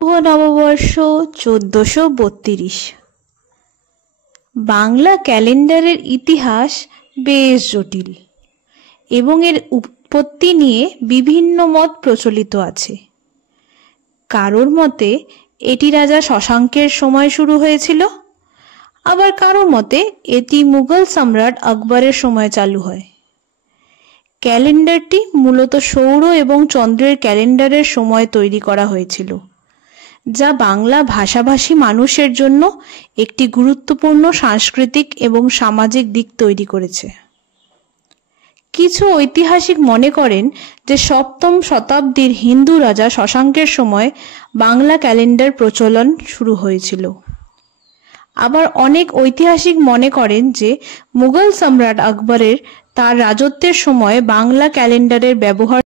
শুভ নববর্ষ 1432। বাংলা ক্যালেন্ডারের ইতিহাস বেশ জটিল এবং এর উৎপত্তি নিয়ে বিভিন্ন মত প্রচলিত আছে। কারোর মতে এটি রাজা শশাঙ্কের সময় শুরু হয়েছিল, আবার কারোর মতে এটি মুঘল সম্রাট আকবরের সময় চালু হয়। ক্যালেন্ডারটি মূলত সৌর এবং চন্দ্রের ক্যালেন্ডারের সময় তৈরি করা হয়েছিল, যা বাংলা ভাষাভাষী মানুষের জন্য একটি গুরুত্বপূর্ণ সাংস্কৃতিক এবং সামাজিক দিক তৈরি করেছে। কিছু ঐতিহাসিক মনে করেন যে সপ্তম শতাব্দীর হিন্দু রাজা শশাঙ্কের সময় বাংলা ক্যালেন্ডার প্রচলন শুরু হয়েছিল। আবার অনেক ঐতিহাসিক মনে করেন যে মুঘল সম্রাট আকবরের তার রাজত্বের সময় বাংলা ক্যালেন্ডারের ব্যবহার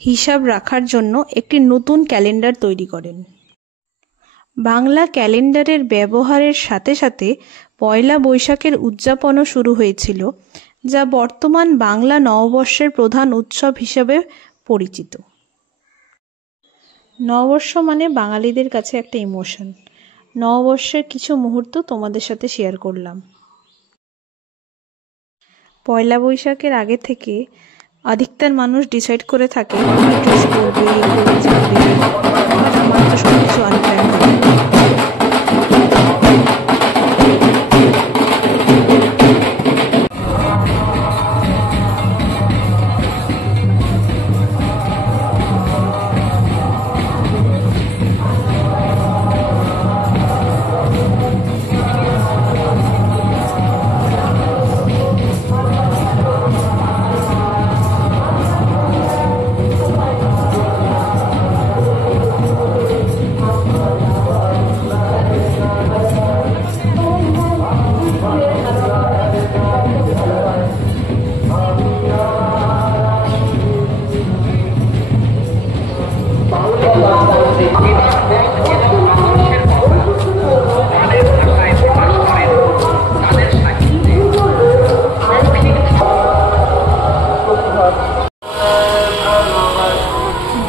হিসাব রাখার জন্য একটি নতুন ক্যালেন্ডার তৈরি করেন। বাংলা ক্যালেন্ডারের ব্যবহারের সাথে সাথে পয়লা বৈশাখের উদযাপনও শুরু হয়েছিল, যা বর্তমান বাংলা নববর্ষের প্রধান উৎসব হিসেবে পরিচিত। নববর্ষ মানে বাঙালিদের কাছে একটা ইমোশন। নববর্ষের কিছু মুহূর্ত তোমাদের সাথে শেয়ার করলাম। পয়লা বৈশাখের আগে থেকে অধিকতর মানুষ ডিসাইড করে থাকে ড্রেস করবে, আমার তো সব কিছু আনপ্ল্যান হয়।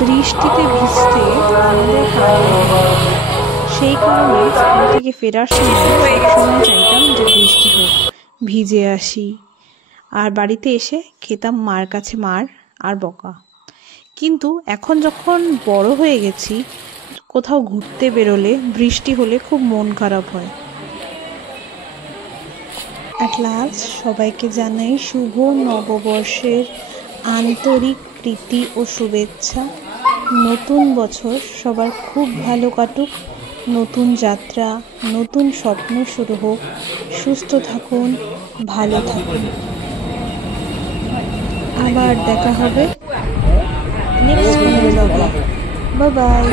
বৃষ্টিতে ভিজতে আমাদের সেই কারণে স্কুল থেকে ফেরার সময় চাইতাম যে বৃষ্টি হোক, ভিজে আসি, আর বাড়িতে এসে খেতাম মার কাছে মার আর বকা। কিন্তু এখন যখন বড় হয়ে গেছি, কোথাও ঘুরতে বেরোলে বৃষ্টি হলে খুব মন খারাপ হয়। অ্যাট লাস্ট সবাইকে জানাই শুভ নববর্ষের আন্তরিক প্রীতি ও শুভেচ্ছা। নতুন বছর সবার খুব ভালো কাটুক, নতুন যাত্রা, নতুন স্বপ্ন শুরু হোক। সুস্থ থাকুন, ভালো থাকুন। আবার দেখা হবে নেক্সট কোনো ব্লগে। Bye bye.